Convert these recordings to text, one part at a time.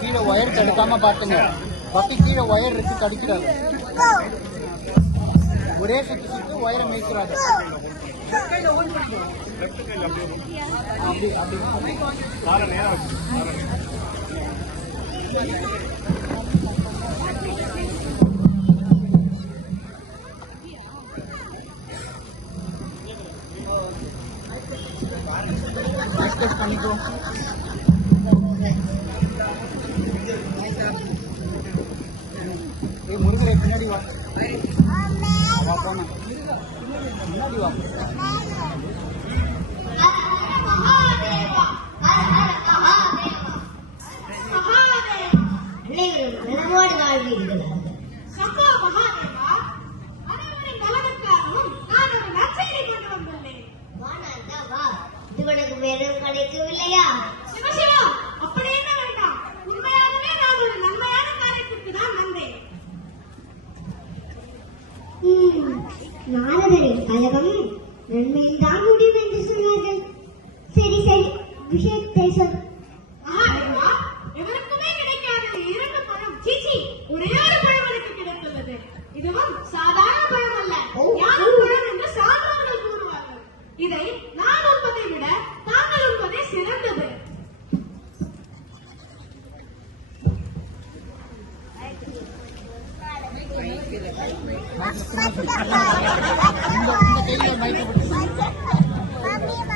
கீழே ஒயர் தடுக்காம பாத்துங்க. பப்பி கீழே ஒயர் இருக்கு, தடுக்கிறாரு. ஒரே சுத்தி சுத்தி ஒயரை மேய்க்கிறாரு. அப்படி அப்படி பண்ணிக்கோ. முருகரை பின்னாடி வா, போன முன்னாடி வா. நலமோடு வாழ்வீர்கள். இது உனக்கு வேணும் கிடைக்கவில்லையா? அப்படி என்ன வேண்டாம், உண்மையாகவே நான் ஒரு நன்மையான காரியத்திற்கு தான் வந்தேன். நாரதரின் கழகம் நன்மையில் தான் முடிவு என்று சொன்னார்கள். சரி சரி, விஷயத்தை சொல். எவருக்குமே கிடைக்காத 2 பழம், சீச்சி, ஒரே ஒரு பழம் எனக்கு கிடைத்துள்ளது. இதுவும் சாதாரண பழம் அல்ல, ஞான பழம் என்று சான்றோர்கள் கூறுவார்கள். இதை நான் உண்பதை விட தாங்கள் உண்பதே சிறந்தது.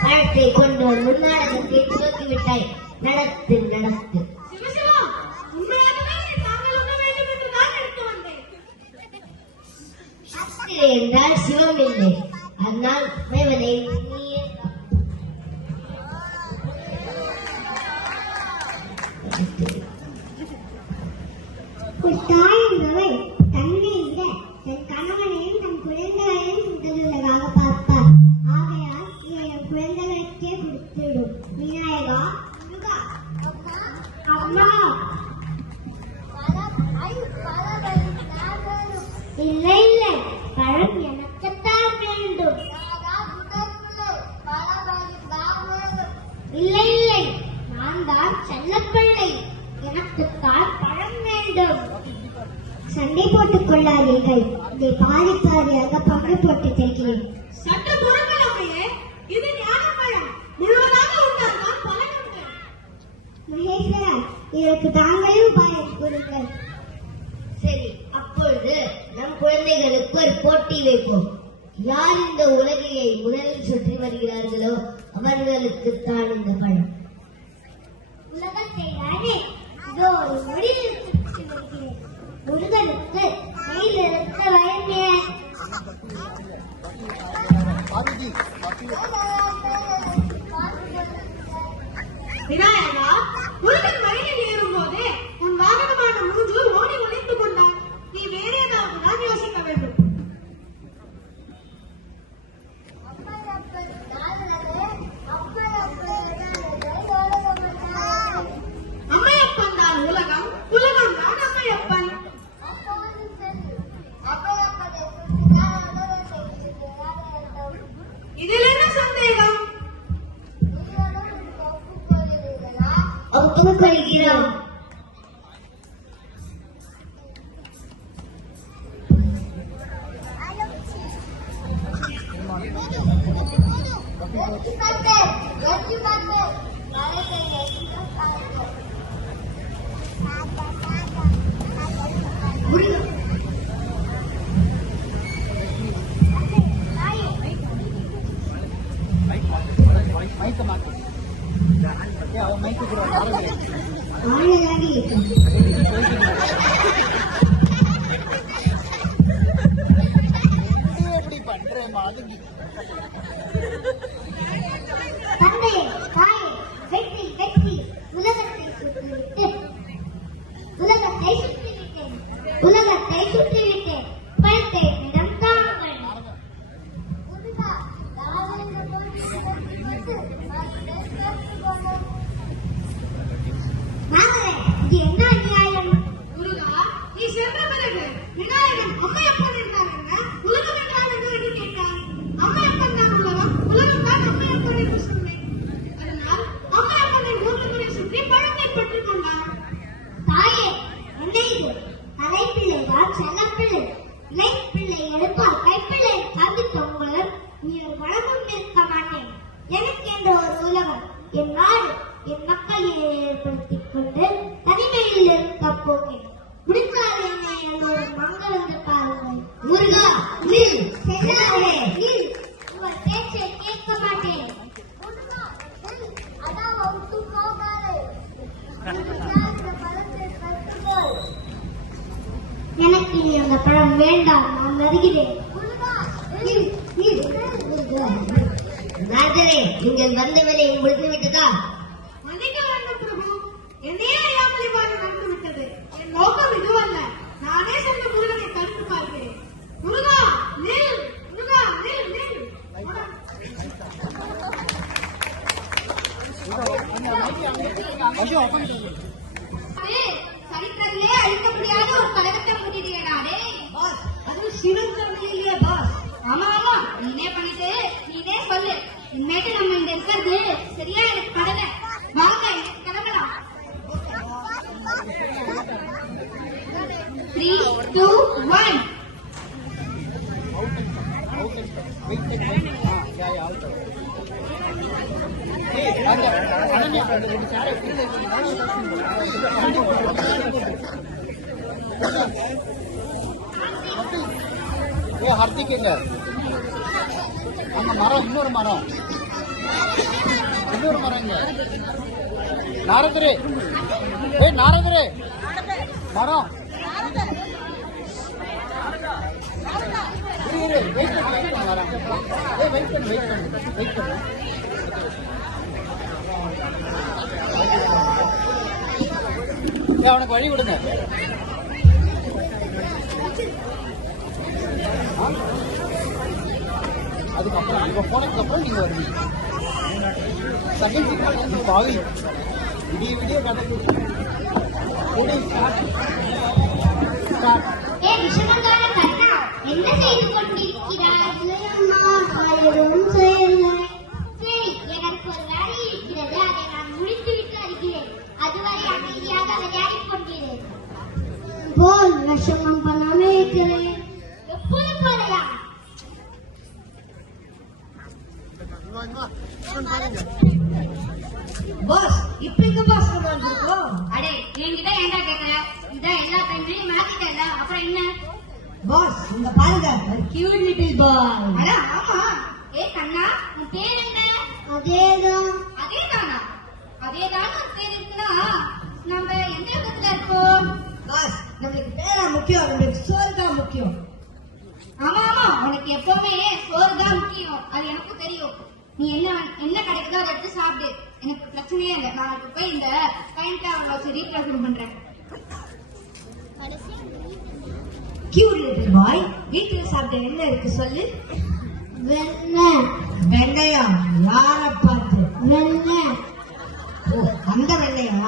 பழத்தை கொண்டு முன்னாடகத்தை துவக்கிவிட்டாய். நடத்து நடத்து. சிவசிவா, உண்மையாகவே தாங்கள் உண்ண வேண்டும் என்று தான் எடுத்து வந்தேன். சத்திரை என்றால் சிவம் இல்லை, அதனால் தேவனை தாய் என்பவள் தன்னை விட தன் கணவனையும் தன் குழந்தைகளையும் சுத்தமுள்ளதாக பார்ப்பார். ஆகையால் என் குழந்தைகளுக்கே கொடுத்துவிடும். விநாயகா, அம்மா, இல்லை இல்லை, பழம் எனக்குத்தான் வேண்டும். இல்லை இல்லை, நான் தான் செல்லப்பிள்ளை, எனக்குத்தான் பழம் வேண்டும். சண்டை போட்டுக் கொள்ளாதீர்கள், இதை பாதி பாதியாக பங்கு போட்டு தருகிறேன். சற்று பொறுமையே, இது ஞான பழம், முழுவதாக உண்டால்தான் பலன் உண்டு. மகேஸ்வரா, இதற்கு தாங்களும் உபாயம் கூறுங்கள். சரி, அப்பொழுது நம் குழந்தைகளுக்கு ஒரு போட்டி வைப்போம். யார் இந்த உலகையை முதலில் சுற்றி வருகிறார்களோ அவர்களுக்கு தான் இந்த பழம். உலகத்தை தானே இதோ ஒரு நொடியில் சுற்றி வருகிறேன். முருகனுக்கு கையிலிருந்த வயமே. விநாயகா, முருகன் மலையில் ஏறும் போது உன் வாகனமான மூஞ்சூர் ஓடி ஒளிந்து கொண்டான். நீ வேற ஏதாவது தான் யோசிக்க வேண்டும். அம்மையப்பன் தான் உலகம், உலகம் தான் அம்மையப்பன். இதில் என்ன சந்தேகம்? ஒப்புக்கொள்கிறோம். மைக்க மாட்டு அவன் மைக்கு எப்படி பண்றேன் மாதிரி. தந்தை, தாய், வெற்றி வெற்றி, உலகத்தை சுற்றிவிட்டேன், உலகத்தை சுற்றிவிட்டேன், உலகத்தை சுற்றிவிட்டேன். பழத்தை இடம் தாங்கள். இது என்ன அநியாயம்? எடுத்தால் கைப்பிள்ளை சாதித்த மூலம் நீர் வளமும் இருக்க மாட்டேன். எனக்கு என்ற ஒரு உலகம், என் நாடு, என் மக்களை ஏற்படுத்திக் கொண்டு தனிமையில் இருக்க போகிறேன். முடிக்காது என்ன என்னோட மங்கள் வந்து பாருங்கள். முருகா நில், செல்லாதே நில், உங்கள் பேச்சை கேட்க மாட்டேன். முருகா நில், அதான் ஒத்து போகாது. எனக்கு இனி அந்த பழம் வேண்டாம், நான் வருகிறேன். ராஜரே, நீங்கள் வந்த வேலையை முடித்து விட்டதா? மன்னிக்க வேண்டும் பிரபு, என்னையே அறியாமல் இவ்வாறு நடந்து விட்டது. என் நோக்கம் இதுவல்ல. நானே சென்று முருகனை தடுத்து பார்க்கிறேன். முருகா நில், முருகா நில் நில். சரித்திரத்திலே அழிக்க முடியாத ஒரு கழகத்தை முடிக்கிறேனாடே. அது சிவன் தமிழிலே பாஸ். ஆமா ஆமா, நீனே பண்ணிட்டு நீனே சொல்லு. இனிமேட்டு நம்ம இங்க இருக்கிறது சரியா எனக்கு கடமை. வாங்க எனக்கு கிளம்பலாம். 3, 2, 1. ஹர்திக் இல்ல, அந்த மரம், இன்னொரு மரம் இங்க. நாரதரே, நாரதரே, மரம் அவனுக்கு வழி விடுங்க. அதுக்கப்புறம் அங்க போனதுக்கு அப்புறம் நீங்க வருவீங்க. செகண்ட் சிக்னல் பாவி விடிய விடிய கதை என்ன செய்து கொண்டிருக்கிறார்? எதுவும் செய்யவில்லை. சரி, எனக்கு ஒரு வேலை இருக்கிறது, அதை நான் முடித்துவிட்டு வருகிறேன். அதுவரை அமைதியாக விளையாடிக் கொண்டிருக்கிறேன். போல் விஷமம் பண்ணாமே இருக்கிறேன். எப்போது போலையா? பாஸ், இப்ப எங்க பாஸ் வந்திருக்கோம்? அடே, நீங்க ஏன்டா கேட்கற? இதான் எல்லா டைம்லயும் மாத்திட்டல, அப்புறம் என்ன? பாஸ், இங்க பாருங்க, கியூட் லிட்டில் பாய். அட ஆமா. ஏ கண்ணா, உன் பேர் என்ன? அதேதான். அதேதானா? அதேதான் உன் பேர் இருக்குன்னா நம்ம எந்த இடத்துல இருக்கோம்? பாஸ், நம்மளுக்கு பேரா முக்கியம், நம்மளுக்கு சோறு தான் முக்கியம். ஆமா ஆமா, உனக்கு எப்பவுமே சோறு தான் முக்கியம், அது எனக்கு தெரியும். நீ என்ன கிடைக்குதோ அதை எடுத்து சாப்பிடு, எனக்கு பிரச்சனையே இல்லை. நான் இப்ப போய் இந்த டைம்க்கு அவனை வச்சு ரீப்ளேஸ்மெண்ட் பண்றேன். கியூட் லிட்டில் பாய், வீட்டுல சாப்பிட்ட என்ன இருக்கு சொல்லு? வெண்ணெய். வெண்ணையா? யார பார்த்து? வெண்ணெய். ஓ, அந்த வெண்ணையா?